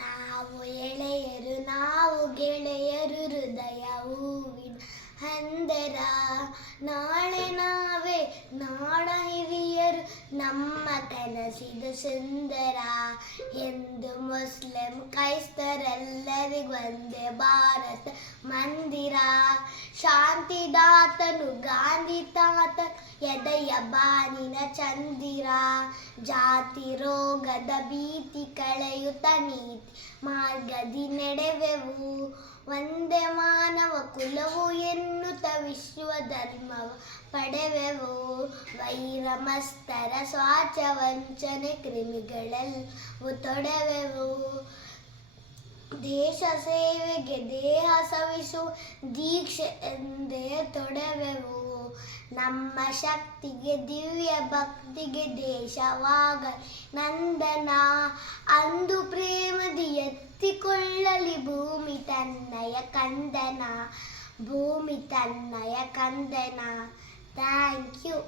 ನಾವು ಎಳೆಯರು ನಾವು ಗೆಳೆಯರು ಹೃದಯ ಹೂವಿನ ಹಂದರ ನಾಳೆ ನಾವೇ ನಾಡ ಹಿರಿಯರು ನಮ್ಮ ಕನಸಿದ ಸುಂದರ ಹಿಂದೂ ಮುಸ್ಲಿಂ ಕ್ರೈಸ್ತರೆಲ್ಲರಿಗೂ ಒಂದೇ ಭಾರತ ಮಂದಿರ ಶಾಂತಿದಾತನು ಗಾಂಧಿ ತಾತನು ಎದೆಯ ಬಾನಿನ ಚಂದಿರ ಜಾತಿ ರೋಗದ ಭೀತಿ ಕಳೆಯುತ್ತ ನೀತಿ ಮಾರ್ಗದಿ ನಡೆವೆವು ಒಂದೇ ಮಾನವ ಕುಲವು ಎನ್ನುತ್ತ ವಿಶ್ವ ಧರ್ಮವ ಪಡೆವೆವು ವೈರಮಸ್ತರ ಸ್ವಾರ್ಥ ವಂಚನೆ ಕ್ರಿಮಿಗಳೆಲ್ಲವೂ ತೊಡೆವೆವು ದೇಶ ಸೇವೆಗೆ ದೇಹ ಸವಿಸು ದೀಕ್ಷೆ ಎಂದೇ ತೊಡೆವೆವು ನಮ್ಮ ಶಕ್ತಿಗೆ ದಿವ್ಯ ಭಕ್ತಿಗೆ ದೇಶವಾಗ ನಂದನ ಅಂದು ಪ್ರೇಮದಿ ಎತ್ತಿಕೊಳ್ಳಲಿ ಭೂಮಿ ತನ್ನಯ ಕಂದನ ಥ್ಯಾಂಕ್ ಯು.